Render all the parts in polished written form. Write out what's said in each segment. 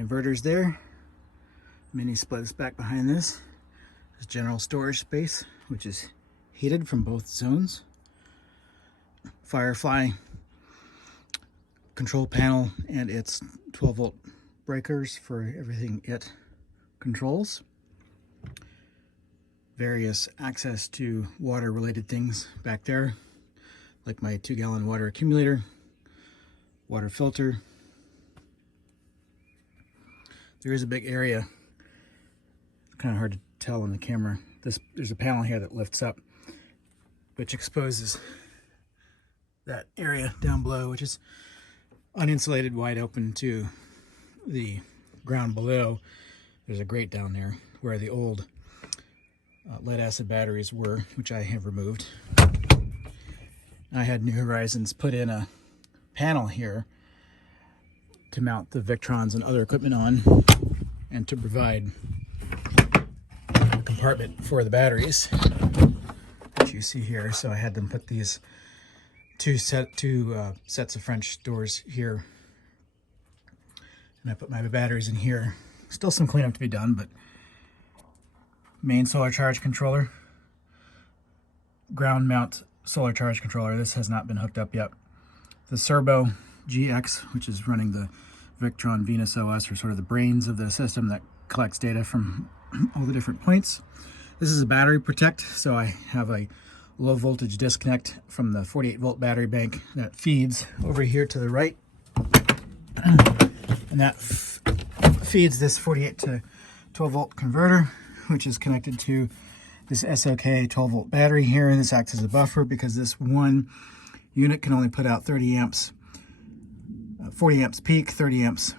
inverters there. Mini split is back behind this. There's general storage space, which is heated from both zones. Firefly control panel and its 12 volt breakers for everything it controls. Various access to water related things back there, like my 2-gallon water accumulator, water filter. There is a big area, kind of hard to tell on the camera. There's a panel here that lifts up, which exposes that area down below, which is uninsulated, wide open to the ground below. There's a grate down there where the old lead acid batteries were, which I have removed. I had New Horizons put in a panel here to mount the Victrons and other equipment on, and to provide a compartment for the batteries, which you see here. So I had them put these two sets of French doors here, and I put my batteries in here. Still some cleanup to be done, but main solar charge controller, ground mount solar charge controller. This has not been hooked up yet. The Serbo GX, which is running the Victron Venus OS, or sort of the brains of the system that collects data from all the different points. This is a battery protect, so I have a low voltage disconnect from the 48 volt battery bank that feeds over here to the right, and that feeds this 48 to 12 volt converter, which is connected to this SOK 12 volt battery here. And this acts as a buffer because this one unit can only put out 30 amps, 40 amps peak, 30 amps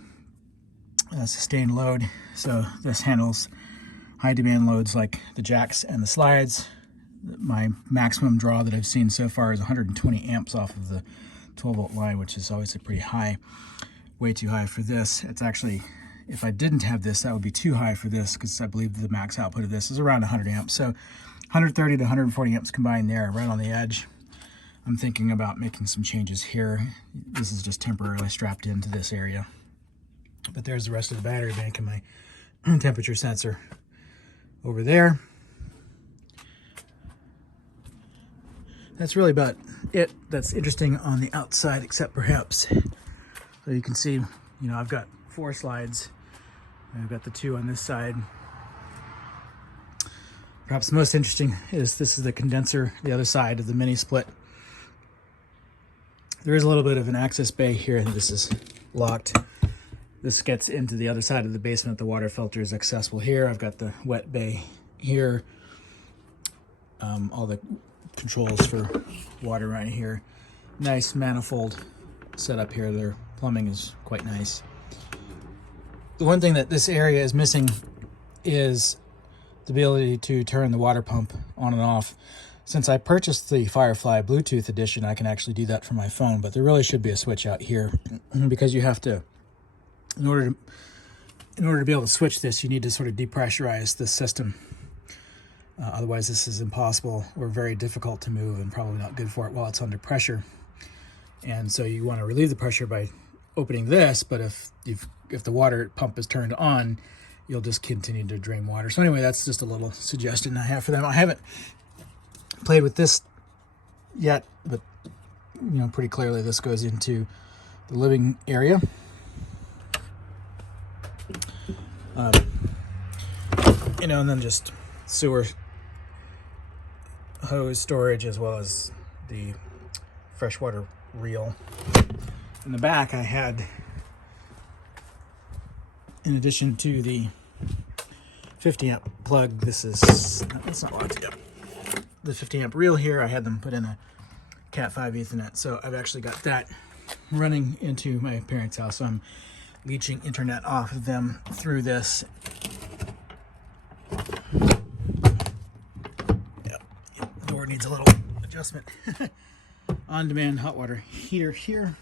sustained load. So this handles high demand loads like the jacks and the slides. My maximum draw that I've seen so far is 120 amps off of the 12 volt line, which is obviously pretty high, way too high for this. It's actually, if I didn't have this, that would be too high for this, because I believe the max output of this is around 100 amps. So 130 to 140 amps combined there, right on the edge. I'm thinking about making some changes here. This is just temporarily strapped into this area. But there's the rest of the battery bank and my temperature sensor over there. That's really about it that's interesting on the outside, except perhaps, so you can see, I've got 4 slides. I've got the 2 on this side. Perhaps most interesting is this is the condenser, the other side of the mini split. There is a little bit of an access bay here, and this is locked. This gets into the other side of the basement. The water filter is accessible here. I've got the wet bay here. All the controls for water right here. Nice manifold setup here. Their plumbing is quite nice. The one thing that this area is missing is the ability to turn the water pump on and off. Since I purchased the Firefly Bluetooth edition, I can actually do that from my phone, but there really should be a switch out here, because you have to, in order to be able to switch this, you need to sort of depressurize the system. Otherwise, this is impossible or very difficult to move, and probably not good for it while it's under pressure. And so you want to relieve the pressure by opening this, but if the water pump is turned on, you'll just continue to drain water. So anyway, that's just a little suggestion I have for them. I haven't played with this yet, but pretty clearly this goes into the living area. And then just sewer hose storage, as well as the freshwater reel. In the back, I had, in addition to the 50 amp plug, that's not locked yet. The 50 amp reel here, I had them put in a Cat 5 Ethernet. So I've actually got that running into my parents' house. So I'm leeching internet off of them through this. Yep, the door needs a little adjustment. On-demand hot water heater here.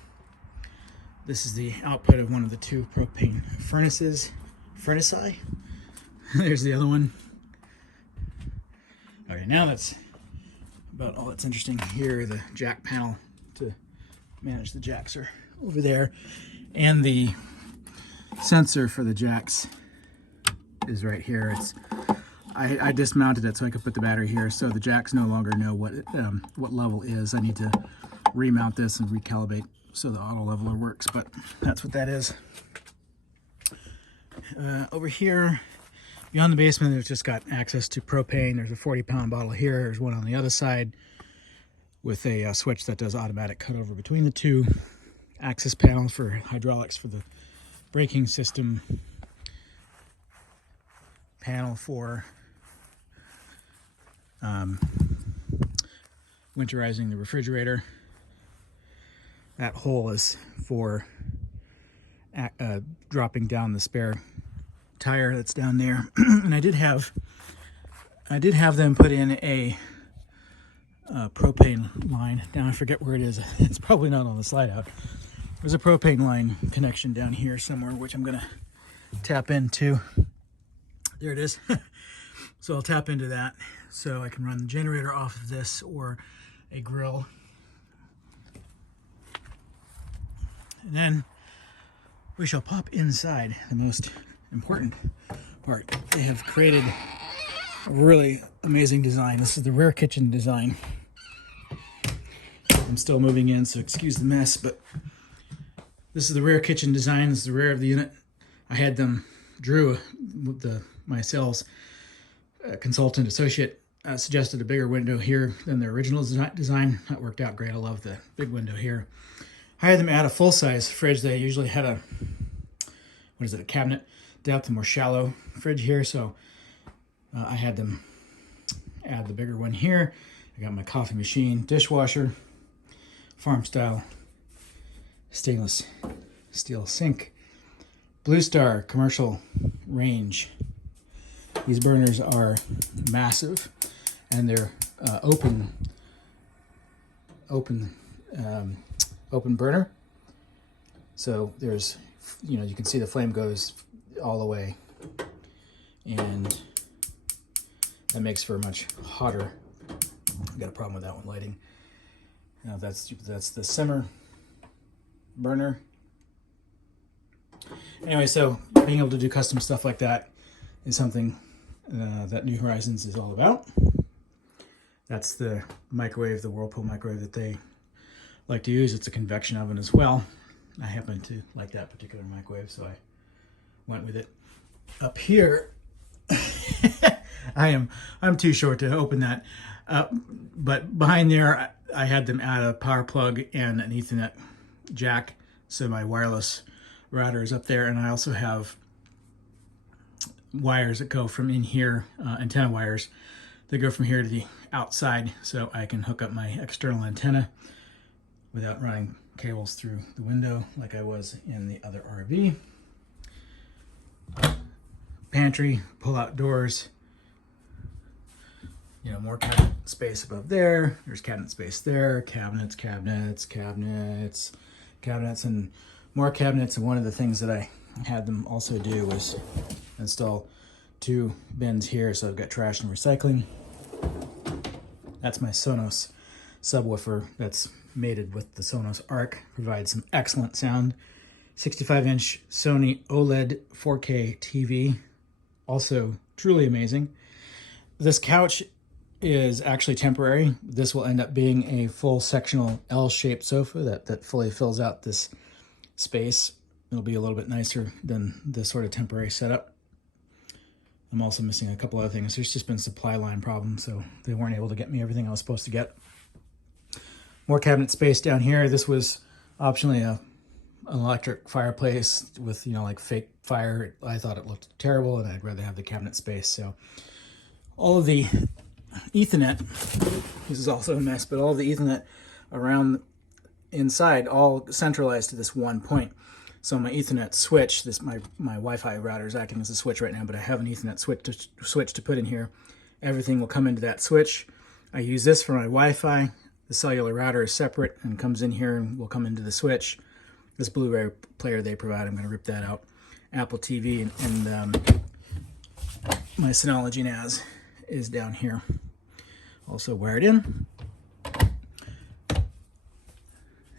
This is the output of one of the 2 propane furnaces. There's the other one. Okay, now that's about all that's interesting here. The jack panel to manage the jacks are over there, and the sensor for the jacks is right here. I dismounted it so I could put the battery here, so the jacks no longer know what level is. I need to remount this and recalibrate so the auto leveler works, but that's what that is. Over here, beyond the basement, there's just got access to propane. There's a 40-pound bottle here. There's one on the other side with a switch that does automatic cutover between the two. Access panel for hydraulics for the braking system. Panel for winterizing the refrigerator. That hole is for dropping down the spare tire that's down there. And I did have them put in a propane line. Now I forget where it is. It's probably not on the slide out. There's a propane line connection down here somewhere, which I'm gonna tap into. There it is. So I'll tap into that so I can run the generator off of this or a grill. And then we shall pop inside the most important part. They have created a really amazing design. This is the rear kitchen design. I'm still moving in, so excuse the mess, but this is the rear kitchen design. This is the rear of the unit. I had them, Drew, my sales consultant associate, suggested a bigger window here than the original design. That worked out great. I love the big window here. I had them add a full-size fridge. They usually had a cabinet depth, a more shallow fridge here, so I had them add the bigger one here. I got my coffee machine, dishwasher, farm-style stainless steel sink, Blue Star commercial range. These burners are massive, and they're open burner. So there's, you can see the flame goes all the way, and that makes for a much hotter. I've got a problem with that one lighting. Now that's the simmer burner. Anyway, so being able to do custom stuff like that is something that New Horizons is all about. That's the microwave, the Whirlpool microwave that they like to use. It's a convection oven as well. I happen to like that particular microwave, so I went with it. Up here, I'm too short to open that. But behind there, I had them add a power plug and an Ethernet jack, so my wireless router is up there, and I also have wires that go from in here, antenna wires that go from here to the outside, so I can hook up my external antenna without running cables through the window like I was in the other RV. Pantry, pull-out doors, more cabinet space above there. There's cabinet space there, cabinets, and more cabinets. And one of the things that I had them also do was install 2 bins here, so I've got trash and recycling. That's my Sonos subwoofer that's mated with the Sonos Arc. Provides some excellent sound. 65-inch Sony OLED 4K TV, also truly amazing. This couch is actually temporary. This will end up being a full sectional L-shaped sofa that fully fills out this space. It'll be a little bit nicer than this sort of temporary setup. I'm also missing a couple other things. There's just been supply line problems, so they weren't able to get me everything I was supposed to get. More cabinet space down here. This was optionally an electric fireplace with, like fake fire. I thought it looked terrible, and I'd rather have the cabinet space. So all of the Ethernet, this is also a mess, but all the Ethernet around inside all centralized to this one point. So my Ethernet switch, my Wi-Fi router is acting as a switch right now, but I have an Ethernet switch to put in here. Everything will come into that switch. I use this for my Wi-Fi. The cellular router is separate and comes in here and will come into the switch. This Blu-ray player they provide, I'm going to rip that out. Apple TV and my Synology NAS is down here, also wired in.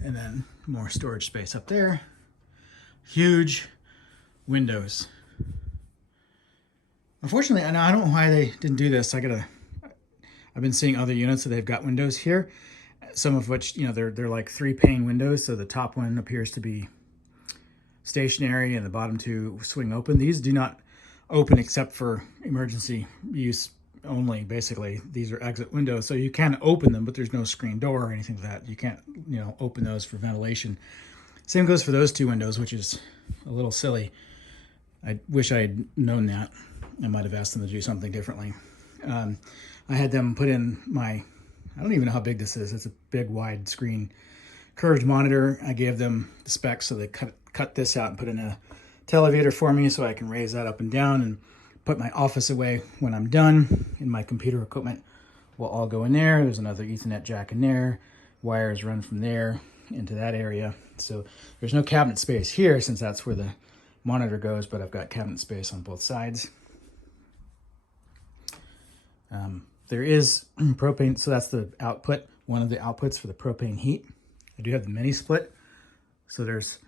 And then more storage space up there. Huge windows. Unfortunately, I don't know why they didn't do this. I've been seeing other units that they've got windows here, some of which, you know, they're like 3-pane windows. So the top one appears to be stationary and the bottom two swing open. These do not open except for emergency use only. Basically, these are exit windows, so you can open them, but there's no screen door or anything like that. You can't, you know, open those for ventilation. Same goes for those two windows, which is a little silly. I wish I had known that. I might have asked them to do something differently. I had them put in my, I don't even know how big this is. It's a big wide screen curved monitor. I gave them the specs, so they cut this out and put in a televiator for me so I can raise that up and down and put my office away when I'm done. And my computer equipment will all go in there. There's another Ethernet jack in there. Wires run from there into that area. So there's no cabinet space here since that's where the monitor goes, but I've got cabinet space on both sides. There is propane, so that's the output, one of the outputs for the propane heat. I do have the mini split. So there's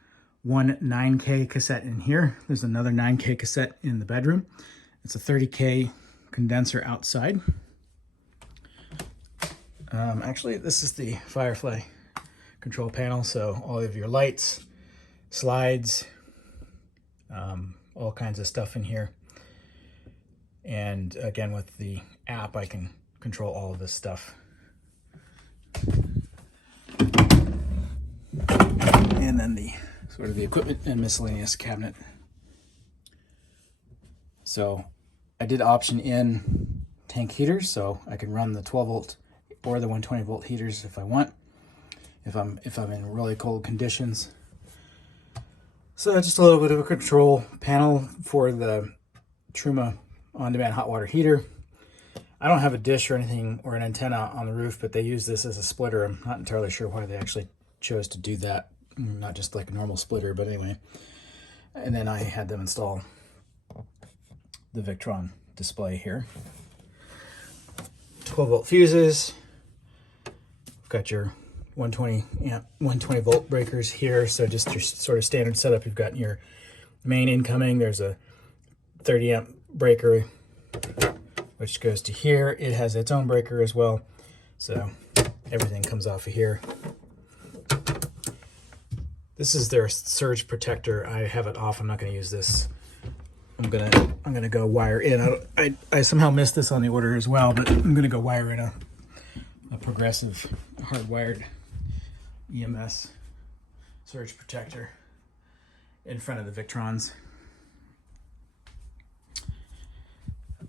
one 9K cassette in here. There's another 9K cassette in the bedroom. It's a 30K condenser outside. Actually, this is the Firefly control panel. So all of your lights, slides, all kinds of stuff in here. And again, with the app, I can control all of this stuff. And then the sort of the equipment and miscellaneous cabinet. So I did option in tank heaters, so I can run the 12 volt or the 120 volt heaters if I want, if I'm in really cold conditions. So just a little bit of a control panel for the Truma on-demand hot water heater. I don't have a dish or anything or an antenna on the roof, but they use this as a splitter. I'm not entirely sure why they actually chose to do that, not just like a normal splitter, but anyway. And then I had them install the Victron display here. 12 volt fuses. Got your 120 amp, 120 volt breakers here. So just your sort of standard setup. You've got your main incoming. There's a 30 amp breaker, which goes to here. It has its own breaker as well. So everything comes off of here. This is their surge protector. I have it off. I'm not going to use this. I'm gonna go wire in. I somehow missed this on the order as well, but I'm gonna go wire in a progressive hardwired EMS surge protector in front of the Victrons.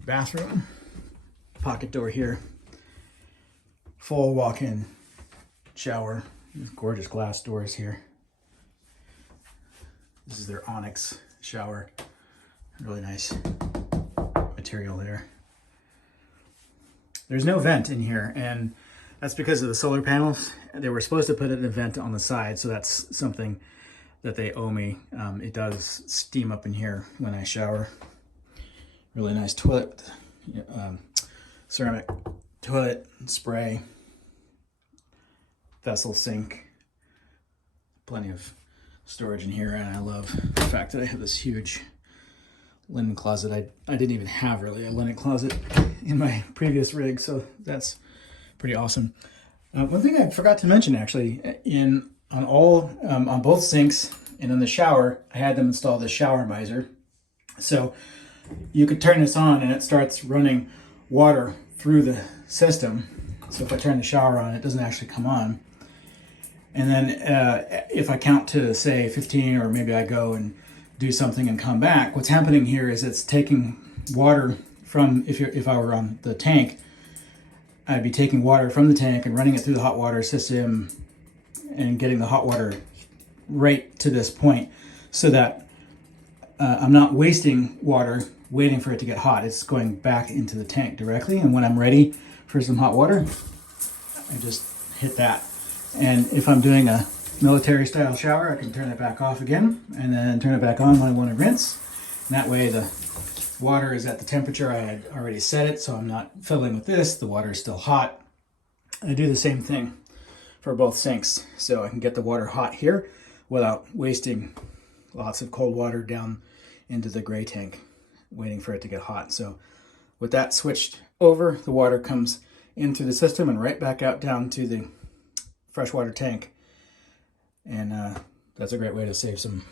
Bathroom, pocket door here, full walk-in shower, gorgeous glass doors here. This is their Onyx shower. Really nice material there. There's no vent in here, and that's because of the solar panels. They were supposed to put an vent on the side, so that's something that they owe me. It does steam up in here when I shower. Really nice toilet, ceramic toilet, spray, vessel sink, plenty of storage in here, and I love the fact that I have this huge linen closet. I didn't even have really a linen closet in my previous rig, so that's pretty awesome. One thing I forgot to mention actually, on both sinks and in the shower, I had them install the shower miser. So you could turn this on and it starts running water through the system. So if I turn the shower on, it doesn't actually come on. And then if I count to say 15, or maybe I go and do something and come back, what's happening here is it's taking water from, if I were on the tank, I'd be taking water from the tank and running it through the hot water system and getting the hot water right to this point, so that I'm not wasting water waiting for it to get hot. It's going back into the tank directly, and when I'm ready for some hot water, I just hit that. And if I'm doing a military style shower, I can turn it back off again and then turn it back on when I want to rinse. And that way the water is at the temperature I had already set it, so I'm not fiddling with this. The water is still hot. I do the same thing for both sinks, so I can get the water hot here without wasting lots of cold water down into the gray tank, waiting for it to get hot. So with that switched over, the water comes in through the system and right back out down to the freshwater tank. And that's a great way to save some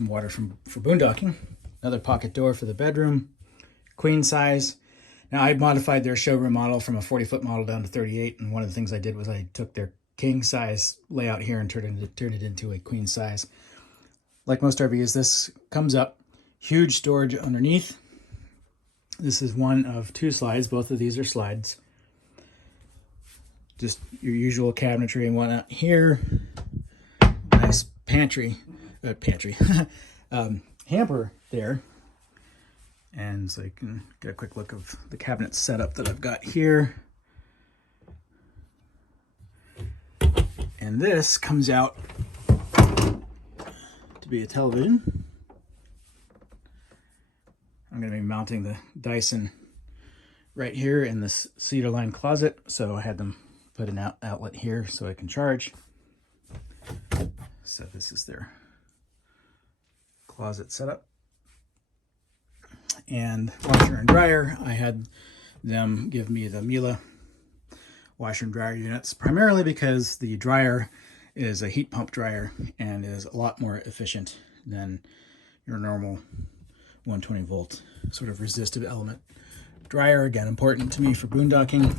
water for boondocking. Another pocket door for the bedroom, queen size. Now I modified their showroom model from a 40-foot model down to 38, and one of the things I did was I took their king size layout here and turned it into a queen size. Like most RVs, this comes up, huge storage underneath. This is one of 2 slides. Both of these are slides. Just your usual cabinetry and whatnot here. Nice hamper there. And so you can get a quick look of the cabinet setup that I've got here. And this comes out to be a television. I'm going to be mounting the Dyson right here in this cedar lined closet. So I had them put an outlet here so I can charge. So this is their closet setup. And washer and dryer, I had them give me the Miele washer and dryer units, primarily because the dryer is a heat pump dryer and is a lot more efficient than your normal 120 volt sort of resistive element dryer. Again, important to me for boondocking.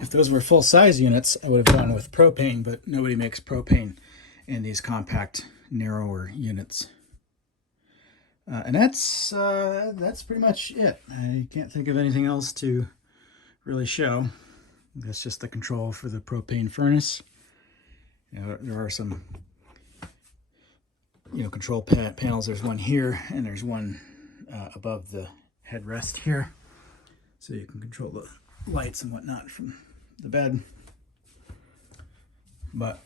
If those were full size units, I would have gone with propane, but nobody makes propane in these compact, narrower units. And that's pretty much it. I can't think of anything else to really show. That's just the control for the propane furnace. There are some, control panels. There's one here, and there's one above the headrest here, so you can control the lights and whatnot from the bed. But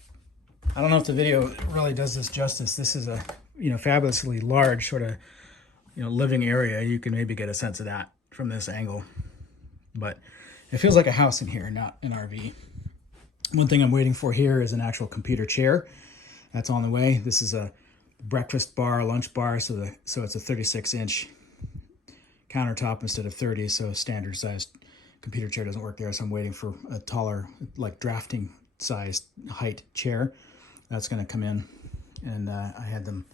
I don't know if the video really does this justice. This is a fabulously large sort of living area. You can maybe get a sense of that from this angle, but it feels like a house in here, not an RV. One thing I'm waiting for here is an actual computer chair. That's on the way. This is a breakfast bar, lunch bar, so it's a 36-inch countertop instead of 30, so standard sized computer chair doesn't work there, so I'm waiting for a taller, like drafting sized height chair. That's going to come in, and I had them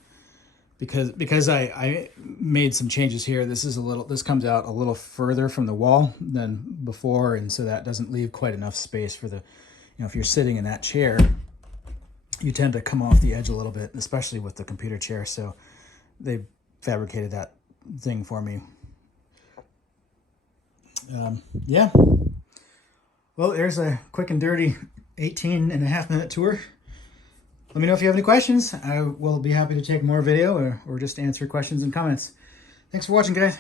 because I made some changes here. This comes out a little further from the wall than before, and so that doesn't leave quite enough space for the, if you're sitting in that chair, you tend to come off the edge a little bit, especially with the computer chair. So they fabricated that thing for me. Yeah. Well, there's a quick and dirty 18.5-minute tour. Let me know if you have any questions. I will be happy to take more video or just answer questions and comments. Thanks for watching, guys.